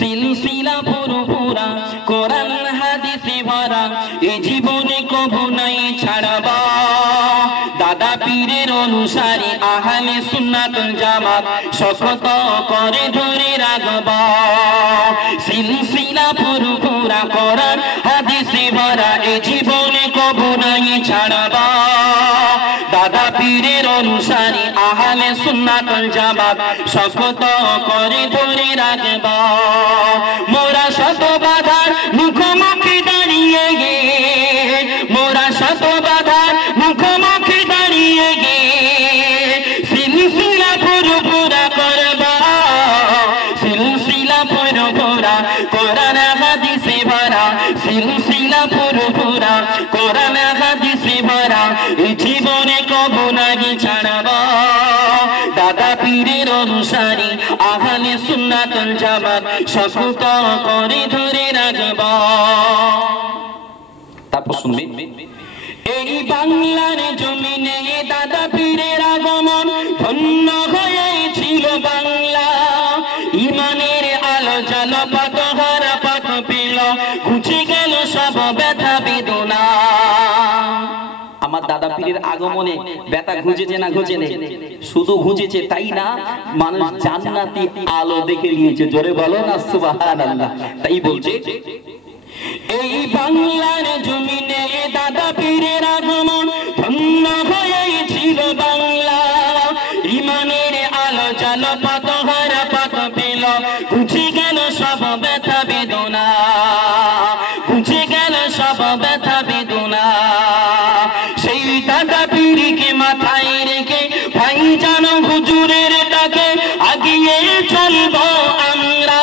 সিলসিলা পুরোপুরা কোরআন হাদিসে ভরা এই জীবনে কবু নাই ছাড়বা দাদা পীরের অনুসারী আহলে সুন্নাত ওয়াল জামাত শপথ করে ধরে রাখবা সিলসিলা পুরোপুরা কোরআন হাদিসে ভরা এই জীবনে কবু নাই ছাড়বা দাদা পীরের অনুসারী আহলে সুন্নাত ওয়াল জামাত শপথ করে ধরে রাখবা মোরা শত বাধার মুখোমুখি দাঁড়িয়ে গে মোরা শত বাধার মুখোমুখি দাঁড়িয়ে গে সিলসিলা পুরোপুরা করবা সিলসিলা পুরোপুরা কোরআন হাদিসে ভরা সিলসিলা পুরোপুরা কোরআন হাদিসে ভরা এই জীবনে কবু নাই ছাড়বা দাদা পীরের অনুসারী আহলে সুন্নাত ওয়াল জামাত শপথ করে ধরে রাখবা তারপর শুনবে এই বাংলার জমিনে দাদা পীরের আগমন ধন্য হয়েছিল বাংলা ইমানের আলো জালো পাত হারা পাত পেল ঘুচে গেল সব ব্যথা বেদনা আমার দাদা পীরের আগমনে ব্যথা ঘুচেছে না ঘুচে নেই শুধু ঘুচেছে তাই না মানুষ জান্নাতি আলো দেখে নিয়েছে জোরে বলো না সুবহানাল্লাহ তাই বলছে এই বাংলার জমিনে দাদা পীরের আগমন ধন্য হয়েছিল বাংলা ইমানের আলো জালো পাত হারা পাত পেল ঘুচে গেল সব ব্যথা বেদনা ঘুচে গেল সব ব্যথা বেদনা সেই দাদা পীরকে মাথায় রেখে ভাইজান হুজুরের ডাকে আগিয়ে চলবো আমরা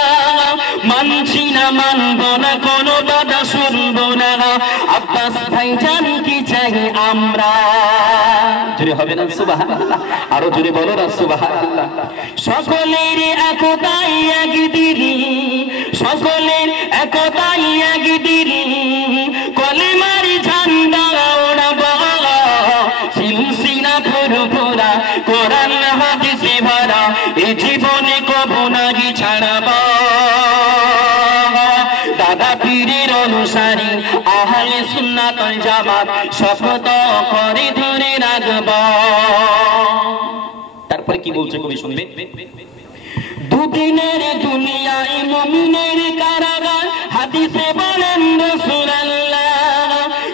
মানছি না মানব না কোনো বাধা শুনবো না আব্বাস ভাইজান কি চাই আমরা জোরে হবে না সুবহানাল্লাহ আরো জোরে বলো না সুবহানাল্লাহ সকলের একতাই একদিন সকলের একতাই একদিন কলেমার ঝান্ডা ওড়াবো সিলসিলা পুরোপুরা কোরআন হাদিসে ভরা এই জীবনে কবু নাই ছাড়বা দাদা পীরের অনুসারী আহলে সুন্নাত ওয়াল জামাত শপথ করে ধরে রাখবা তারপরে কি বলছে কবি শুনবে দুদিনের দুনিয়ায় মুমিনের কারাগার হাদিসে বলেন রাসূলুল্লাহ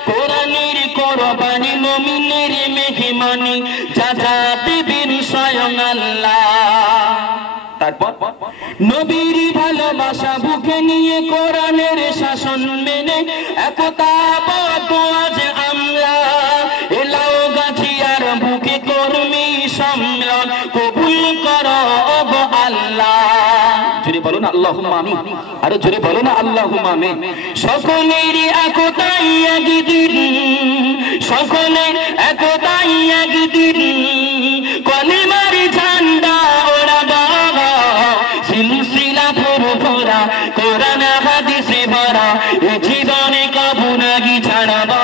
কোরআনের কোরবানি মুমিনের মেহমানি যা যা দেবেন স্বয়ং আল্লাহ তারপর নবীর ভালোবাসা বুকে নিয়ে কোরআনের শাসন মেনে একতাবদ্ধ আজ আমরা এলাও গাছিয়ার বুকে কর্মী সম্মেলন কবুল করো গো আল্লাহ জোরে বলো না আল্লাহুম্মা আমিন আরো জোরে বলো না আল্লাহুম্মা আমিন সকলের একতাই একদিন সকলের একতাই একদিন কলিমার ঝান্ডা ওড়াবা সিলসিলা পুরোপুরা কোরআন হাদিসে ভরা এই জীবনে কবু নাই ছাড়বা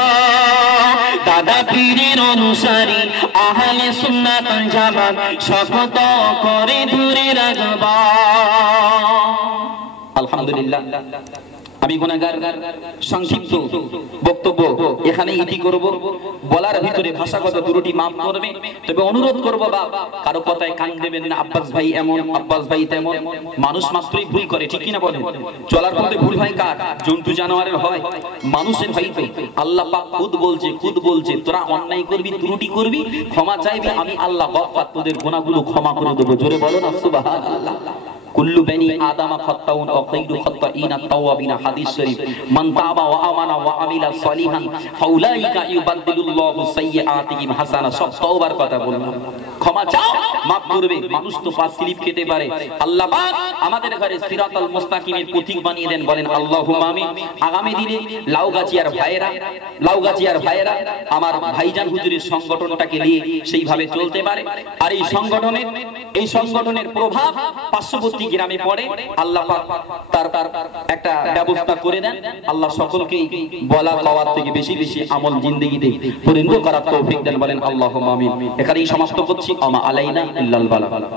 দাদা পীরের অনুসারী আহলে সুন্নাত ওয়াল জামাত শপথ করে ধরে রাখবা আলহামদুলিল্লাহ আমি গুনাহগার সংক্ষিপ্ত বক্তব্য এখানে ইতি করব বলার ভিতরে ভাষাগত ত্রুটি মাফ করবে তবে অনুরোধ করব বা কারো কথায় কান দেবেন না আব্বাস ভাই এমন আব্বাস ভাই তেমন মানুষ মাত্রই ভুল করে ঠিক কি না বলেন চলার পথে ভুল হয় কার জন্তু জানোয়ারের হয় মানুষের হয় তো আল্লাহ পাক খুদ বলছে তোরা অন্যায় করবি ত্রুটি করবি ক্ষমা চাইবি আমি আল্লাহ গফফার তোদের গুনাহগুলো ক্ষমা করে দেব জোরে বলো না সুবহানাল্লাহ কুল্লু বনি আদম খাত্তাউন ওয়া খায়রু খাত্তাইনা তাওয়াবিনা হাদিস শরীফ মান তাবা ওয়া আমানা ওয়া আমিলা সলিহান ফাউলাইকা ইউবাদদিলুল্লাহু সাইয়্যাতিহিম হাসানা সব তওবার কথা বললাম ক্ষমা চাও মাফ করবে মানুষ তো পাঁচ স্লিপ খেতে পারে আল্লাহ পাক আমাদের ঘরে সিরাতাল মুস্তাকিমের পথিক বানিয়ে দেন বলেন আল্লাহুম্মা আমিন আগামী দিনে লাউগাছিয়ার ভাইয়েরা আমার ভাইজান হুজুরের সংগঠনটাকে নিয়ে সেইভাবে চলতে পারে আর এই সংগঠনের প্রভাব পার্শ্ববর্তী গ্রামে পড়ে আল্লাহ পাক তার একটা ব্যবস্থা করে দেন আল্লাহ সকলকে বলা কওয়ার থেকে বেশি বেশি আমল জিন্দেগিতে পরিণত করার তৌফিক দেন বলেন আল্লাহুম্মা আমিন এখানেই সমাপ্ত করছি আমা আলাইনা ইল্লাল বালাগ